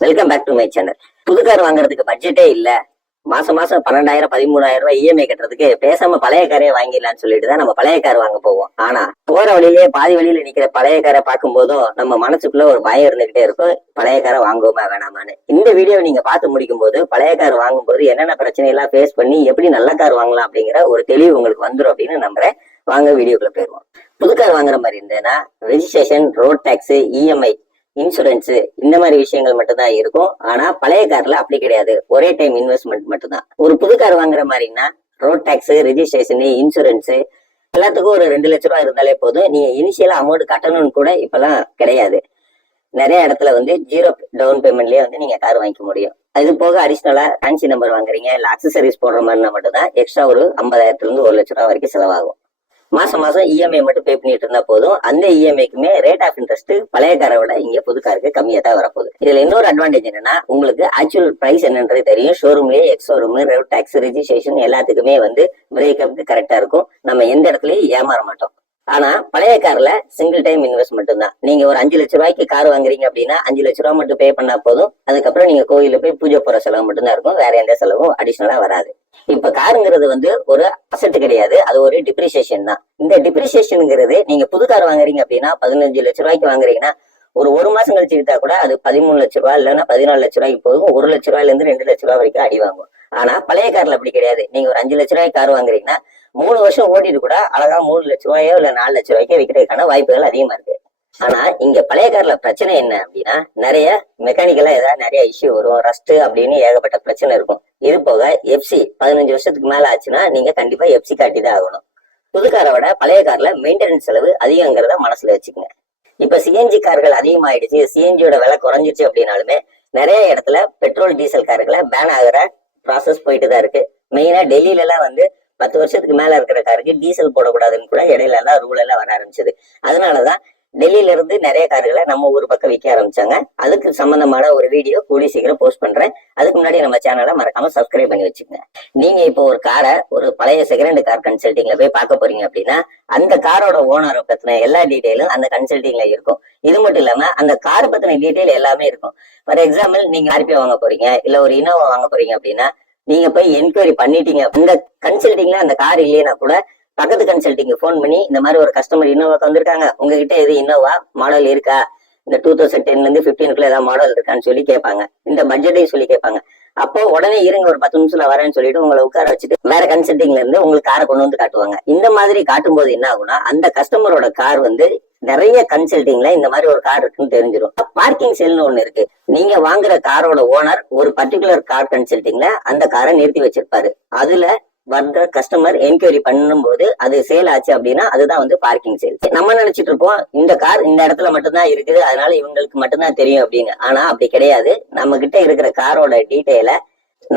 Welcome back to my channel. புது car வாங்குறதுக்கு பட்ஜெட்டே இல்ல, மாசம் மாசம் 12,000 13,000 ரூபாய் இஎம்ஐ கட்டுறதுக்கு பேசாம பழைய காரே வாங்கிடலாம்னு சொல்லிட்டு தான் நம்ம பழைய கார் வாங்க போவோம். ஆனா போற வழியிலேயே பாதி வழியில நிக்கிற பழைய காரை பார்க்கும் போதும் நம்ம மனசுக்குள்ள ஒரு பயம் இருந்துகிட்டே இருக்கும், பழைய காரை வாங்குவோமா வேணாமான்னு. இந்த வீடியோ நீங்க பார்த்து முடிக்கும் போது பழைய கார் வாங்கும் போது என்னென்ன பிரச்சனை எல்லாம் ஃபேஸ் பண்ணி எப்படி நல்ல கார் வாங்கலாம் அப்படிங்கிற ஒரு தெளிவு உங்களுக்கு வந்துடும் அப்படின்னு நம்புறேன். வாங்க வீடியோக்குள்ள போயிருவோம். புது கார் வாங்குற மாதிரி இருந்ததுன்னா registration, road tax, EMI, insurance இந்த மாதிரி விஷயங்கள் மட்டும் தான் இருக்கும். ஆனா பழைய கார்ல அப்படி கிடையாது, ஒரே டைம் இன்வெஸ்ட்மெண்ட் மட்டும் தான். ஒரு புது கார் வாங்குற மாதிரின்னா ரோட் டாக்ஸ், ரெஜிஸ்ட்ரேஷன், இன்சூரன்ஸ் எல்லாத்துக்கும் ஒரு 2 லட்ச ரூபாய் இருந்தாலே போதும். நீங்க இனிஷியலா அமௌண்ட் கட்டணும்னு கூட இப்பெல்லாம் கிடையாது. நிறைய இடத்துல ஜீரோ டவுன் பேமெண்ட்லயே நீங்க கார் வாங்கிக்க முடியும். அது போக அடிஷனலா ஃபேன்சி நம்பர் வாங்குறீங்க இல்ல அக்சசரிஸ் போடுற மாதிரினா மட்டும் தான் எக்ஸ்ட்ரா ஒரு 50,000 இருந்து 1 லட்ச ரூபாய் வரைக்கும் செலவாகும். மாசம் மாசம் இஎம்ஐ மட்டும் பே பண்ணிட்டு இருந்தா போதும். அந்த இஎம்ஐக்குமே ரேட் ஆஃப் இன்ட்ரெஸ்ட் பழைய காரை விட இங்க புது காருக்கு கம்மியா தான் வரப்போகுது. இதுல இன்னொரு அட்வான்டேஜ் என்னன்னா, உங்களுக்கு ஆக்சுவல் பிரைஸ் என்னன்றது தெரியும். ஷோரூம்லயே ex showroom, road tax, registration எல்லாத்துக்குமே பிரேக்கப்புக்கு கரெக்டா இருக்கும். நம்ம எந்த இடத்துலயும் ஏமாற மாட்டோம். ஆனா பழைய கார்ல சிங்கிள் டைம் இன்வெஸ்ட்மெண்ட் தான். நீங்க ஒரு 5 லட்ச ரூபாய்க்கு கார் வாங்குறீங்க அப்படின்னா 5 லட்ச ரூபாய் மட்டும் பே பண்ணா போதும். அதுக்கப்புறம் நீங்க கோயில போய் பூஜை போற செலவு மட்டும்தான் இருக்கும், வேற எந்த செலவும் அடிஷனலா வராது. இப்ப காருங்கிறது ஒரு அசெட் கிடையாது, அது ஒரு டிப்ரிசியேஷன் தான். இந்த டிப்ரிசியேஷனுங்கிறது நீங்க புது கார் வாங்குறீங்க அப்படின்னா 15 லட்ச ரூபாய்க்கு வாங்குறீங்கன்னா ஒரு மாசம் கழிச்சு விட்டா கூட அது 13 லட்ச ரூபாய் இல்லைன்னா 14 லட்ச ரூபாய்க்கு போகும். 1 லட்ச ரூபாயில இருந்து 2 லட்ச ரூபாய் வரைக்கும் அடி வாங்கும். ஆனா பழைய கார்ல அப்படி கிடையாது. நீங்க ஒரு 5 லட்ச ரூபாய்க்கு கார் வாங்குறீங்கன்னா 3 வருஷம் ஓட்டிட்டு கூட அழகா 3 லட்ச ரூபாயோ இல்ல 4 லட்ச ரூபாய்க்கோ விற்கிறதுக்கான வாய்ப்புகள் அதிகமா இருக்கு. ஆனா இங்க பழைய கார்ல பிரச்சனை என்ன அப்படின்னா, நிறைய மெக்கானிக்கலா ஏதாவது நிறைய இஷ்யூ வரும், ரஸ்ட் அப்படின்னு ஏகப்பட்ட பிரச்சனை இருக்கும். இது போக எஃப்சி 15 வருஷத்துக்கு மேல ஆச்சுன்னா நீங்க கண்டிப்பா எஃப்சி காட்டி தான் ஆகணும். புது காரை விட பழைய கார்ல மெயின்டெனன்ஸ் செலவு அதிகங்கிறத மனசுல வச்சுக்கோங்க. இப்ப சிஎன்ஜி கார்கள் அதிகமாயிடுச்சு, சிஎன்ஜியோட விலை குறைஞ்சிருச்சு அப்படின்னாலுமே நிறைய இடத்துல பெட்ரோல் டீசல் கார்களை பேன் ஆகிற ப்ராசஸ் போயிட்டு தான் இருக்கு. மெயினா டெல்லியில எல்லாம் 10 வருஷத்துக்கு மேல இருக்கிற காருக்கு டீசல் போடக்கூடாதுன்னு கூட இடையில எல்லாம் ரூல் எல்லாம் வர ஆரம்பிச்சது. அதனாலதான் டெல்லியில இருந்து நிறைய கார்களை நம்ம ஊர் பக்கம் விற்க ஆரம்பிச்சாங்க. அதுக்கு சம்பந்தமான ஒரு வீடியோ கூடி சீக்கிரம் போஸ்ட் பண்றேன். அதுக்கு முன்னாடி நம்ம சேனலை மறக்காம சப்ஸ்கிரைப் பண்ணி வச்சுக்கோங்க. நீங்க இப்போ ஒரு காரை ஒரு பழைய செகண்ட் கார் கன்சல்டிங்ல போய் பார்க்க போறீங்க அப்படின்னா அந்த காரோட ஓனரை பத்தின எல்லா டீடைலும் அந்த கன்சல்டிங்ல இருக்கும். இது மட்டும் இல்லாம அந்த கார் பத்தின டீடைல் எல்லாமே இருக்கும். ஃபார் எக்ஸாம்பிள், நீங்க ஆர்பிஓ வாங்க போறீங்க இல்ல ஒரு இனோவா வாங்க போறீங்க அப்படின்னா நீங்க போய் என்கொயரி பண்ணிட்டீங்க. அந்த கன்சல்டிங்ல அந்த கார் இல்லைன்னா கூட பக்கத்து கன்சல்டிங் போன் பண்ணி இந்த மாதிரி ஒரு கஸ்டமர் இன்னோவாக்கு வந்திருக்காங்க, உங்ககிட்ட எது இன்னோவா மாடல் இருக்கா, இந்த 2010 இருந்து 15 ஏதாவது மாடல் இருக்கான்னு சொல்லி கேட்பாங்க. இந்த பட்ஜெட்டையும் சொல்லி கேட்பாங்க. அப்போ உடனே இருங்க ஒரு 10 நிமிஷத்துல வரேன்னு சொல்லிட்டு உங்களை உட்கார வச்சுட்டு வேற கன்சல்டிங்ல இருந்து உங்களுக்கு காரை கொண்டு காட்டுவாங்க. இந்த மாதிரி காட்டும் போது என்ன ஆகும்னா, அந்த கஸ்டமரோட கார் நிறைய கன்சல்டிங்ல இந்த மாதிரி ஒரு கார் இருக்குன்னு தெரிஞ்சிடும். பார்க்கிங் செல்னு ஒண்ணு இருக்கு. நீங்க வாங்குற காரோட ஓனர் ஒரு பர்டிகுலர் கார் கன்சல்டிங்ல அந்த காரை நிறுத்தி வச்சிருப்பாரு. அதுல வர்ற கஸ்டமர் என்கொயரி பண்ணும் போது அது சேல் ஆச்சு அப்படின்னா அதுதான் பார்க்கிங் சேல். நம்ம நினைச்சிட்டு இருப்போம் இந்த கார் இந்த இடத்துல மட்டும்தான் இருக்குது, அதனால இவங்களுக்கு மட்டும்தான் தெரியும் அப்படின்னு. ஆனா அப்படி கிடையாது. நம்ம கிட்ட இருக்கிற காரோட டீட்டெயில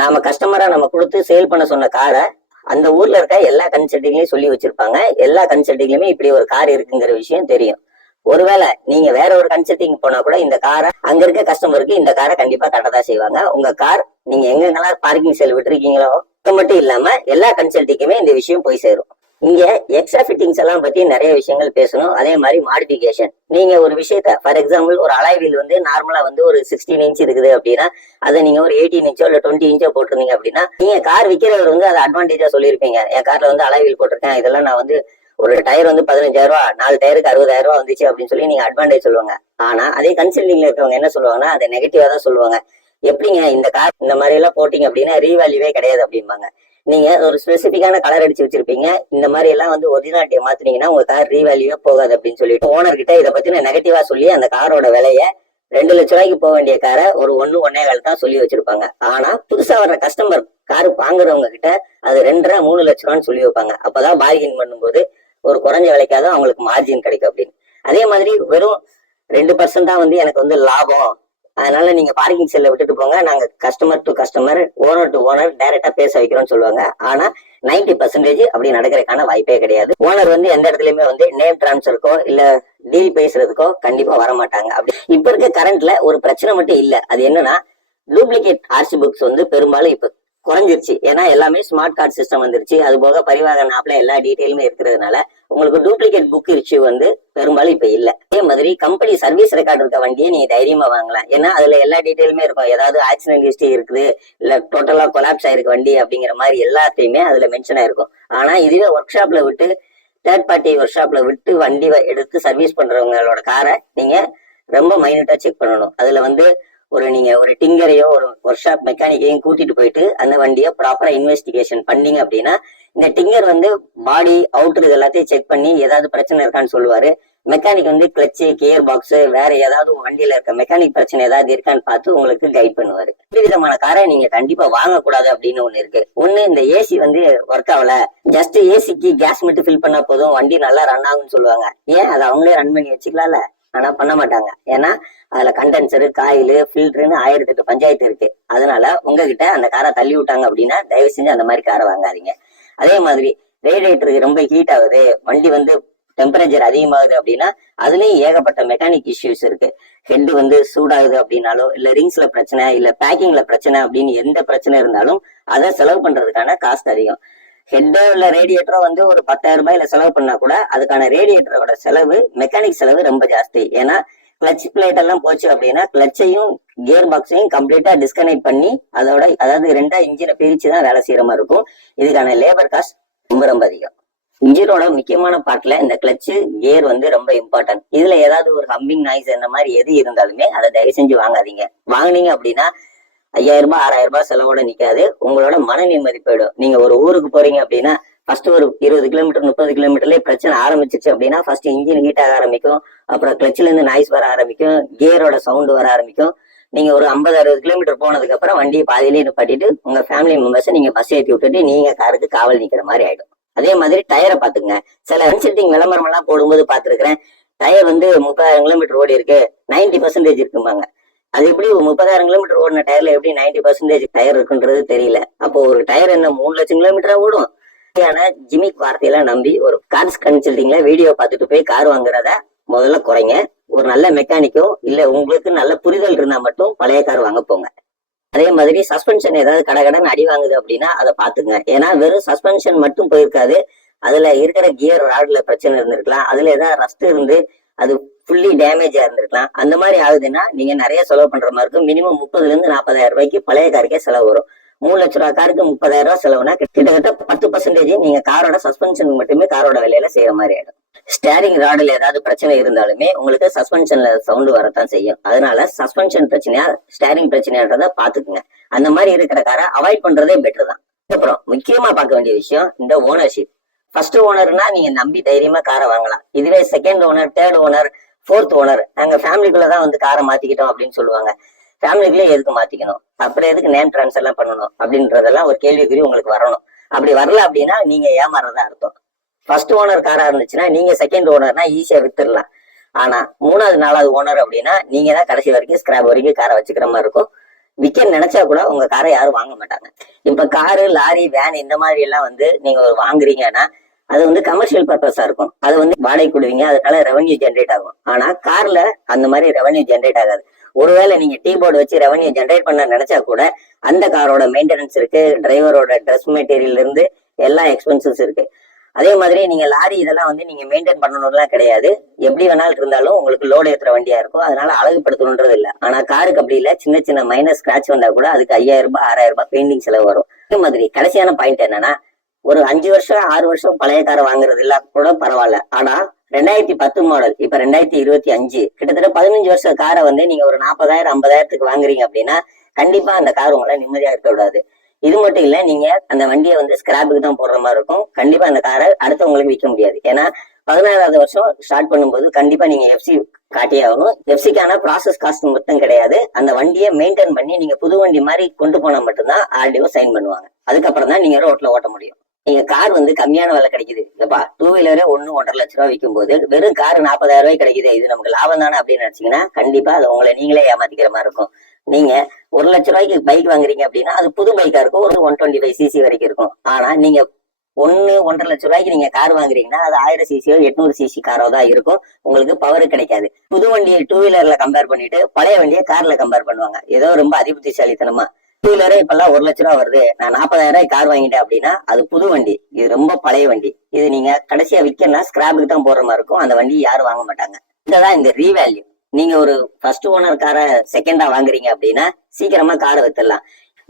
நாம கஸ்டமரா நம்ம கொடுத்து சேல் பண்ண சொன்ன காரை அந்த ஊர்ல இருக்க எல்லா கன்சல்டிங்லயும் சொல்லி வச்சிருப்பாங்க. எல்லா கன்சல்டிங்லயுமே இப்படி ஒரு கார் இருக்குங்கிற விஷயம் தெரியும். ஒருவேளை நீங்க வேற ஒரு கன்சல்டிங் போனா கூட இந்த காரை அங்க இருக்க கஸ்டமருக்கு இந்த காரை கண்டிப்பா கட்டதான் செய்வாங்க. உங்க கார் நீங்க எங்கெங்கெல்லாம் பார்க்கிங் சேல் விட்டுருக்கீங்களோ அது மட்டும் இல்லாம எல்லா கன்சல்டிங்குமே இந்த விஷயம் போய் சேரும். இங்க எக்ஸ்ட்ரா ஃபிட்டிங்ஸ் எல்லாம் பத்தி நிறைய விஷயங்கள் பேசணும். அதே மாதிரி மாடிஃபிகேஷன். நீங்க ஒரு விஷயத்த ஃபார் எக்ஸாம்பிள் ஒரு அலாய் வீல் நார்மலா ஒரு 16 இன்ச் இருக்குது அப்படின்னா அதை நீங்க ஒரு 18 இன்ச்சோ இல்ல 20 இன்ச்சோ போட்டிருந்தீங்க அப்படின்னா நீங்க கார் விற்கிறவர் அதை அட்வான்டேஜா சொல்லியிருப்பீங்க. என் கார்ல அலாய் வீல் போட்டிருக்கேன், இதெல்லாம் நான் ஒரு டயர் 15,000 ரூபாய், 4 டயருக்கு 60,000 ரூபாய் வந்துச்சு அப்படின்னு சொல்லி நீங்க அட்வான்டேஜ் சொல்லுவாங்க. ஆனா அதே கன்சல்டிங்ல இருக்கவங்க என்ன சொல்லுவாங்கன்னா அதை நெகட்டிவா தான் சொல்லுவாங்க. எப்படிங்க இந்த கார் இந்த மாதிரி எல்லாம் போட்டீங்க அப்படின்னா ரீவேல்யூவே கிடையாது அப்படிம்பாங்க. நீங்க ஒரு ஸ்பெசிபிக்கான கலர் அடிச்சு வச்சிருப்பீங்க, இந்த மாதிரி எல்லாம் ஒரிஜினாலிட்டியை மாத்தினீங்கன்னா உங்க கார் ரீவேல்யூவே போகாது அப்படின்னு சொல்லிட்டு ஓனர் கிட்ட இதை பத்தின நெகட்டிவா சொல்லி அந்த காரோட விலைய 2 லட்ச ரூபாய்க்கு போக வேண்டிய காரை ஒரு 1.5 தான் சொல்லி வச்சிருப்பாங்க. ஆனா புதுசா வர்ற கஸ்டமர் கார் வாங்குறவங்க கிட்ட அது 2.5 3 லட்ச ரூபான்னு சொல்லி வைப்பாங்க. அப்பதான் பார்கின் பண்ணும்போது ஒரு குறைஞ்ச விலைக்காக அவங்களுக்கு மார்ஜின் கிடைக்கும் அப்படின்னு. அதே மாதிரி வெறும் 2% தான் எனக்கு லாபம், அதனால நீங்க பார்க்கிங் செல்ல விட்டுட்டு போங்க, நாங்க customer to customer, owner to owner டைரக்டா பேச வைக்கிறோம்னு சொல்லுவாங்க. ஆனா 90% அப்படி நடக்கிறதுக்கான வாய்ப்பே கிடையாது. ஓனர் எந்த இடத்துலயுமே நேம் டிரான்ஸ்ஃபருக்கோ இல்ல டீல் பேசுறதுக்கோ கண்டிப்பா வர மாட்டாங்க. அப்படி இப்ப இருக்க கரண்ட்ல ஒரு பிரச்சனை மட்டும் இல்ல. அது என்னன்னா, டூப்ளிகேட் ஆர்சி புக்ஸ் பெரும்பாலும் இப்ப குறைஞ்சிருச்சு. ஏன்னா எல்லாமே ஸ்மார்ட் கார்டு சிஸ்டம் வந்துருச்சு. அது போக பரிவாகன் ஆப்ல எல்லா டீட்டெயிலுமே இருக்கிறதுனால உங்களுக்கு டூப்ளிகேட் புக் இஷ்யூ வந்து பெரும்பாலும் இப்ப இல்ல. அதே மாதிரி கம்பெனி சர்வீஸ் ரெக்கார்டு இருக்க வண்டியை நீங்க தைரியமா வாங்கலாம். ஏன்னா அதுல எல்லா டீட்டெயிலுமே இருக்கும். ஏதாவது ஆக்சிடென்ட் ஹிஸ்டரி இருக்குது, இல்ல டோட்டலா கொலாப்ஸ் ஆயிருக்கு வண்டி அப்படிங்கிற மாதிரி எல்லாத்தையுமே அதுல மென்ஷன் ஆயிருக்கும். ஆனா இதுவே ஒர்க் ஷாப்ல விட்டு தேர்ட் பார்ட்டி ஒர்க் ஷாப்ல விட்டு வண்டி எடுத்து சர்வீஸ் பண்றவங்களோட காரை நீங்க ரொம்ப மைனூட்டா செக் பண்ணணும். அதுல வந்து நீங்க ஒரு டிங்கரையோ ஒரு ஒர்க் ஷாப் மெக்கானிக்கையும் கூட்டிட்டு போயிட்டு அந்த வண்டியை ப்ராப்பரா இன்வெஸ்டிகேஷன் பண்ணீங்க அப்படின்னா, இந்த டிங்கர் வந்து பாடி அவுட்டர் இது எல்லாத்தையும் செக் பண்ணி ஏதாவது பிரச்சனை இருக்கான்னு சொல்லுவாரு. மெக்கானிக் வந்து கிளச்சு, கியர் பாக்ஸ், வேற ஏதாவது வண்டியில இருக்க மெக்கானிக் பிரச்சனை ஏதாவது இருக்கான்னு பார்த்து உங்களுக்கு கைட் பண்ணுவாரு. இந்த விதமான காரை நீங்க கண்டிப்பா வாங்கக்கூடாது அப்படின்னு ஒண்ணு இருக்கு. ஒண்ணு, இந்த ஏசி வந்து ஒர்க் ஆகல, ஜஸ்ட் ஏசிக்கு கேஸ் மட்டும் ஃபில் பண்ணா போதும் வண்டி நல்லா ரன் ஆகும்னு சொல்லுவாங்க. ஏன் அதை அவங்களே ரன் பண்ணி வச்சுக்கலாம்ல? ஆனா பண்ண மாட்டாங்க. ஏன்னா அதுல கண்டென்சரு, காயிலு, ஃபில்டர்னு 1008 பஞ்சாயத்து இருக்கு. அதனால உங்ககிட்ட அந்த காரை தள்ளி விட்டாங்க அப்படின்னா தயவு செஞ்சு அந்த மாதிரி காரை வாங்காதீங்க. அதே மாதிரி ரேடியேட்டருக்கு ரொம்ப ஹீட் ஆகுது, வண்டி வந்து டெம்பரேச்சர் அதிகமாகுது அப்படின்னா அதுலயும் ஏகப்பட்ட மெக்கானிக் இஷ்யூஸ் இருக்கு. ஹெட் வந்து சூடாகுது அப்படின்னாலோ, இல்ல ரிங்ஸ்ல பிரச்சனை, இல்ல பேக்கிங்ல பிரச்சனை அப்படின்னு எந்த பிரச்சனை இருந்தாலும் அதை செலவு பண்றதுக்கான காஸ்ட் அதிகம். ஹெட்டோ இல்ல ரேடியேட்டரோ வந்து ஒரு 10,000 ரூபாயில செலவு பண்ணா கூட அதுக்கான ரேடியேட்டரோட செலவு, மெக்கானிக் செலவு ரொம்ப ஜாஸ்தி. ஏன்னா கிளச் பிளேட் எல்லாம் போச்சு அப்படின்னா கிளச்சையும் கியர் பாக்ஸையும் கம்ப்ளீட்டா டிஸ்கனெக்ட் பண்ணி அதாவது ரெண்டா இன்ஜினை பிரிச்சுதான் வேலை செய்யற மாதிரி இருக்கும். இதுக்கான லேபர் காஸ்ட் ரொம்ப ரொம்ப அதிகம். இன்ஜினோட முக்கியமான பார்ட்ல இந்த கிளச்சு, கியர் வந்து ரொம்ப இம்பார்ட்டன்ட். இதுல ஏதாவது ஒரு ஹம்பிங் நாய்ஸ் இந்த மாதிரி எது இருந்தாலுமே அதை தயவு செஞ்சு வாங்காதீங்க. வாங்கினீங்க அப்படின்னா 5,000 ரூபாய் 6,000 ரூபாய் செலவோட நிக்காது, உங்களோட மன நிம்மதி போயிடும். நீங்க ஒரு ஊருக்கு போறீங்க அப்படின்னா ஃபர்ஸ்ட் ஒரு 20 கிலோமீட்டர் 30 கிலோமீட்டர்லயே பிரச்சனை ஆரம்பிச்சிச்சு அப்படின்னா ஃபர்ஸ்ட் இன்ஜின் ஹீட் ஆக ஆரம்பிக்கும், அப்புறம் கிளச்சில இருந்து நாய்ஸ் வர ஆரம்பிக்கும், கியரோட சவுண்ட் வர ஆரம்பிக்கும். நீங்க ஒரு 50-60 கிலோமீட்டர் போனதுக்கு அப்புறம் வண்டியை பாதியிலே நிப்பாட்டிட்டு உங்க ஃபேமிலி மெம்பர்ஸை நீங்க பஸ் ஏற்றி விட்டுட்டு நீங்க காருக்கு காவல் நிக்கிற மாதிரி ஆயிடும். அதே மாதிரி டயரை பாத்துங்க. சில கன்சல்டிங் விளம்பரம் எல்லாம் போடும்போது பாத்துருக்கிறேன், டயர் வந்து 30,000 கிலோமீட்டர் ஓடி இருக்கு, 90% இருக்குமாங்க. அது எப்படி 30,000 கிலோமீட்டர் ஓடின டயர்ல எப்படி 90% டயர் இருக்குன்றது தெரியல. அப்போ ஒரு டயர் என்ன 3 லட்சம் கிலோமீட்டரா ஓடும்? ஜிமிக் வார்த்தையெல்லாம் நம்பி ஒரு கார்ஸ் கன்சல்டிங்ல வீடியோ பார்த்துட்டு போய் கார் வாங்குறத முதல்ல குறைங்க. ஒரு நல்ல மெக்கானிக்கோ இல்ல உங்களுக்கு நல்ல புரிதல் இருந்தா மட்டும் பழைய கார் வாங்க போங்க. அதே மாதிரி சஸ்பென்ஷன் ஏதாவது கடகடன் அடி வாங்குது அப்படின்னா அதை பாத்துங்க. ஏன்னா வெறும் சஸ்பென்ஷன் மட்டும் போயிருக்காது, அதுல இருக்கிற கியர் ராட்ல பிரச்சனை இருந்திருக்கலாம், அதுல ஏதாவது ரஸ்ட் இருந்து அது ஃபுல்லி டேமேஜா இருந்திருக்கலாம். அந்த மாதிரி ஆகுதுன்னா நீங்க நிறைய செலவு பண்ற மாதிரி இருக்கும். மினிமம் 30,000 இருந்து 40,000 ரூபாய்க்கு பழைய காருக்கே செலவு வரும். 3 லட்ச ரூபாய் காருக்கு 30,000 ரூபாய் செலவுனா கிட்டத்தட்ட 10% நீங்க காரோட சஸ்பென்ஷன் மட்டுமே காரோட விலையில செய்யற மாதிரி ஆயிடும். ஸ்டேரிங் ராடுல ஏதாவது பிரச்சனை இருந்தாலுமே உங்களுக்கு சஸ்பென்ஷன்ல சவுண்ட் வரத்தான் செய்யும். அதனால சஸ்பென்ஷன் பிரச்சனையா ஸ்டேரிங் பிரச்சனையான்றத பாத்துக்குங்க. அந்த மாதிரி இருக்கிற காரை அவாய்ட் பண்றதே பெட்டர் தான். அப்புறம் முக்கியமா பார்க்க வேண்டிய விஷயம் இந்த ஓனர்ஷிப். ஃபர்ஸ்ட் ஓனர்னா நீங்க நம்பி தைரியமா காரை வாங்கலாம். இதுவே second owner, third owner, fourth owner, நாங்க ஃபேமிலிக்குள்ளதான் வந்து காரை மாத்திக்கிட்டோம் அப்படின்னு சொல்லுவாங்க. ஃபேமிலிக்குள்ளே எதுக்கு மாத்திக்கணும், அப்புறம் எதுக்கு நேம் டிரான்ஸ்ஃபர் எல்லாம் பண்ணணும் அப்படின்றதெல்லாம் ஒரு கேள்விக்குறி உங்களுக்கு வரணும். அப்படி வரல அப்படின்னா நீங்க ஏமாறதா அர்த்தம். ஃபர்ஸ்ட் ஓனர் காரா இருந்துச்சுன்னா நீங்க செகண்ட் ஓனர்னா ஈஸியா வித்துடலாம். ஆனா 3வது 4வது ஓனர் அப்படின்னா நீங்க தான் கடைசி வரைக்கும் ஸ்கிராப் வரைக்கும் காரை வச்சுக்கிற மாதிரி இருக்கும். விற்க நினைச்சா கூட உங்க காரை யாரும் வாங்க மாட்டாங்க. இப்ப காரு, லாரி, வேன் இந்த மாதிரி எல்லாம் வந்து நீங்க வாங்குறீங்கன்னா அது வந்து கமர்ஷியல் பர்பஸா இருக்கும். அது வந்து வாடகை கொடுவீங்க, அதனால ரெவன்யூ ஜென்ரேட் ஆகும். ஆனா கார்ல அந்த மாதிரி ரெவன்யூ ஜென்ரேட் ஆகாது. ஒருவேளை நீங்க டீ போர்டு வச்சு ரெவன்யூ ஜென்ரேட் பண்ண நினைச்சா கூட அந்த காரோட மெயின்டெனன்ஸ் இருக்கு, டிரைவரோட ட்ரெஸ் மெட்டீரியல் இருந்து எல்லா எக்ஸ்பென்சஸ் இருக்கு. அதே மாதிரி நீங்க லாரி இதெல்லாம் வந்து நீங்க மெயின்டைன் பண்ணணும்லாம் கிடையாது. எப்படி வேணாலும் இருந்தாலும் உங்களுக்கு லோடு ஏற்றுற வண்டியா இருக்கும், அதனால அழகுபடுத்தணுன்றது இல்லை. ஆனா காருக்கு அப்படி இல்லை, சின்ன சின்ன மைனர் ஸ்கிராட்ச் வந்தா கூட அதுக்கு 5,000 ரூபாய் 6,000 ரூபாய் பெயிண்டிங் செலவு வரும். அதே மாதிரி கடைசியான பாயிண்ட் என்னன்னா, ஒரு 5 வருஷம் 6 வருஷம் பழைய காரை வாங்குறது இல்ல கூட பரவாயில்ல. ஆனா 2010 மாடல் இப்ப 2025 கிட்டத்தட்ட 15 வருஷம் காரை வந்து நீங்க ஒரு 40,000 50,000க்கு வாங்குறீங்க அப்படின்னா கண்டிப்பா அந்த கார் உங்களை நிம்மதியா இருக்க விடாது. இது மட்டும் இல்ல, நீங்க அந்த வண்டியை வந்து ஸ்கிராப்புக்கு தான் போடுற மாதிரி இருக்கும். கண்டிப்பா அந்த காரை அடுத்தவங்களுக்கு விற்க முடியாது. ஏன்னா 16வது வருஷம் ஸ்டார்ட் பண்ணும்போது கண்டிப்பா நீங்க எஃப்சி காட்டியே ஆகணும். எஃப்சிக்கான ப்ராசஸ் காஸ்ட் மொத்தம் கிடையாது. அந்த வண்டியை மெயின்டைன் பண்ணி நீங்க புது வண்டி மாதிரி கொண்டு போனா மட்டும்தான் ஆர்டிஓ சைன் பண்ணுவாங்க. அதுக்கப்புறம் தான் நீங்க ரோட்ல ஓட்ட முடியும். நீங்க கார் வந்து கம்மியான விலை கிடைக்குது இல்லப்பா, 2 வீலரே 1.5 லட்ச ரூபாய் விற்கும் போது வெறும் கார் 40,000 ரூபாய் கிடைக்குது, இது நமக்கு லாபம் தானே அப்படின்னு நினைச்சீங்கன்னா கண்டிப்பா அது உங்களை நீங்களே ஏமாத்திக்கிற மாதிரி இருக்கும். நீங்க 1 லட்ச ரூபாய்க்கு பைக் வாங்குறீங்க அப்படின்னா அது புது பைக்கா இருக்கும், ஒரு 125 சிசி வரைக்கும் இருக்கும். ஆனா நீங்க 1.5 லட்ச ரூபாய்க்கு நீங்க கார் வாங்குறீங்கன்னா அது 1000 சிசியோ 800 சிசி காரோ தான் இருக்கும். உங்களுக்கு பவர் கிடைக்காது. புது வண்டியை 2 வீலர்ல கம்பேர் பண்ணிட்டு பழைய வண்டியை கார்ல கம்பேர் பண்ணுவாங்க. ஏதோ ரொம்ப அதிபுத்திசாலித்தனமா டூ வீலரே இப்பெல்லாம் 1,00,000 வருது. நான் 40,000 கார் வாங்கிட்டேன் அப்படின்னா அது புது வண்டி, இது ரொம்ப பழைய வண்டி. இது நீங்க கடைசியா விற்கலாம் ஸ்கிராப்புக்கு தான் போடுற மாதிரி இருக்கும். அந்த வண்டி யாரும் வாங்க மாட்டாங்க. இதுதான் இந்த ரீவேல்யூ. நீங்க ஒரு ஃபர்ஸ்ட் ஓனர் காரை செகண்டா வாங்குறீங்க அப்படின்னா சீக்கிரமா காரை வித்துடலாம்.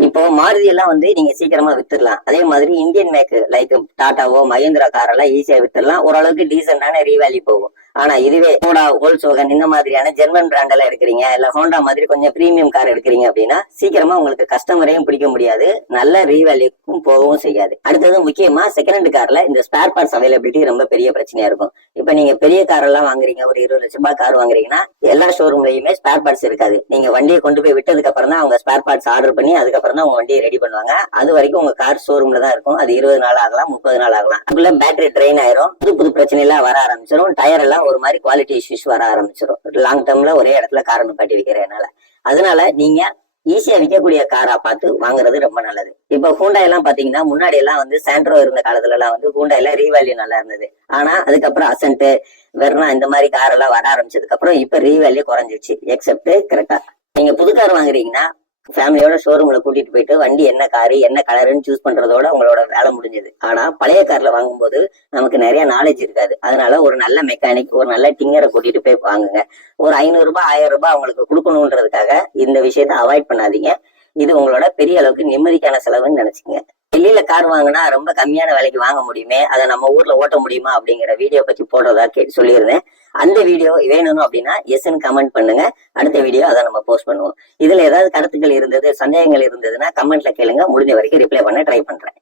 இப்போ மாருதி எல்லாம் நீங்க சீக்கிரமா வித்துடலாம். அதே மாதிரி இந்தியன் மேக் லைக் டாட்டாவோ மஹேந்திரா காரெல்லாம் ஈஸியா வித்துடலாம். ஓரளவுக்கு டீசென்டான ரீவேல்யூ போகும். ஆனா இதுவே ஹோண்டா, வோல்க்ஸ்வாகன் இந்த மாதிரியான ஜெர்மன் பிராண்ட் எல்லாம் எடுக்கிறீங்க, இல்ல ஹோண்டா மாதிரி கொஞ்சம் பிரீமியம் கார் எடுக்கிறீங்க அப்படின்னா சீக்கிரமா உங்களுக்கு கஸ்டமரையும் பிடிக்க முடியாது, நல்ல ரீவேல்யூக்கும் போகவும் செய்யாது. அடுத்தது முக்கியமா செகண்ட் ஹேண்ட் கார்ல இந்த ஸ்பேர் பார்ட்ஸ் அவைலபிலிட்டி ரொம்ப பெரிய பிரச்சனையா இருக்கும். இப்ப நீங்க பெரிய கார் எல்லாம் வாங்குறீங்க, ஒரு 20 லட்சம் ரூபாய் கார் வாங்குறீங்கன்னா எல்லா ஷோரூம்லயுமே ஸ்பேர் பார்ட்ஸ் இருக்காது. நீங்க வண்டியை கொண்டு போய் விட்டதுக்கு அப்புறம் தான் அவங்க ஸ்பேர் பார்ட்ஸ் ஆர்டர் பண்ணி அதுக்கப்புறம் தான் உங்க வண்டியை ரெடி பண்ணுவாங்க. அது வரைக்கும் உங்க கார் ஷோரூம்ல தான் இருக்கும். அது 20 நாள் ஆகலாம், 30 நாள் ஆகலாம். அதுக்குள்ள பேட்டரி ட்ரெயின் ஆயிரும், புது புது பிரச்சனை எல்லாம் வர ஆரம்பிச்சிடும், டயர் எல்லாம் ஒரு மாதிரி குவாலிட்டி இஷ்யூஸ் வர ஆரம்பிச்சிடும். லாங் டேர்ம்ல ஒரே இடத்துல கார் நிப்பாட்டி விற்கிறதுனால. அதனால நீங்க ஈஸியா விற்கக்கூடிய காரா பார்த்து வாங்குறது ரொம்ப நல்லது. இப்ப ஹூண்டாய் எல்லாம் பாத்தீங்கன்னா முன்னாடி எல்லாம் சாண்ட்ரோ இருந்த காலத்துல எல்லாம் ஹூண்டாயில ரீவேல்யூ நல்லா இருந்தது. ஆனா அதுக்கப்புறம் அசன்ட், வெர்னா இந்த மாதிரி கார் எல்லாம் வர ஆரம்பிச்சதுக்கு அப்புறம் இப்ப ரீவேல்யூ குறைஞ்சிருச்சு. எக்ஸப்ட் கரெக்டா நீங்க புது கார் வாங்குறீங்கன்னா ஃபேமிலியோட ஷோரூம்ல கூட்டிட்டு போயிட்டு வண்டி என்ன காரு என்ன கலருன்னு சூஸ் பண்றதோட உங்களோட வேலை முடிஞ்சது. ஆனா பழைய கார்ல வாங்கும்போது நமக்கு நிறைய நாலேஜ் இருக்காது. அதனால ஒரு நல்ல மெக்கானிக், ஒரு நல்ல டிங்கரை கூட்டிட்டு போய் வாங்குங்க. ஒரு 500 ரூபாய் 1000 ரூபாய் அவங்களுக்கு கொடுக்கணுன்றதுக்காக இந்த விஷயத்த அவாய்ட் பண்ணாதீங்க. இது உங்களோட பெரிய அளவுக்கு நிம்மதிக்கான செலவுன்னு நினைச்சுங்க. டெல்லியில கார் வாங்கினா ரொம்ப கம்மியான விலைக்கு வாங்க முடியுமே, அதை நம்ம ஊர்ல ஓட்ட முடியுமா அப்படிங்கிற வீடியோ பத்தி போடுறதா சொல்லியிருந்தேன். அந்த வீடியோ வேணும் அப்படின்னா எஸ்ன்னு கமெண்ட் பண்ணுங்க. அடுத்த வீடியோ அதை நம்ம போஸ்ட் பண்ணுவோம். இதுல ஏதாவது கருத்துக்கள் இருந்தது, சந்தேகங்கள் இருந்ததுன்னா கமெண்ட்ல கேளுங்க. முடிஞ்ச வரைக்கும் ரிப்ளை பண்ண ட்ரை பண்றேன்.